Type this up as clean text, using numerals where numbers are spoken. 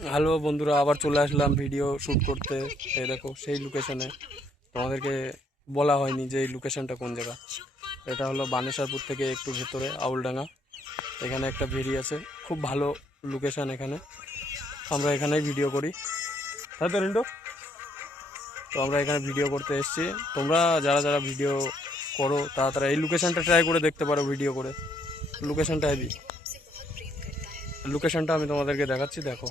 Hello বন্ধুরা, আবার চলে আসলাম ভিডিও শ্যুট করতে। এই দেখো সেই লোকেশনে। তোমাদেরকে বলা হয়নি যে এই লোকেশনটা কোন জায়গা। এটা হলো বানেশ্বরপুর থেকে একটু ভেতরে আউলডাঙ্গা। এখানে একটা ভেরি আছে, খুব ভালো লোকেশন। এখানে আমরা এখানেই ভিডিও করি, তাই তো রিন্টু? তো আমরা এখানে ভিডিও করতে এসেছি। তোমরা যারা যারা ভিডিও করো তারা এই লোকেশনটা ট্রাই করে দেখতে পারো ভিডিও করে। লোকেশনটা হেভি। লোকেশনটা আমি তোমাদেরকে দেখাচ্ছি, দেখো।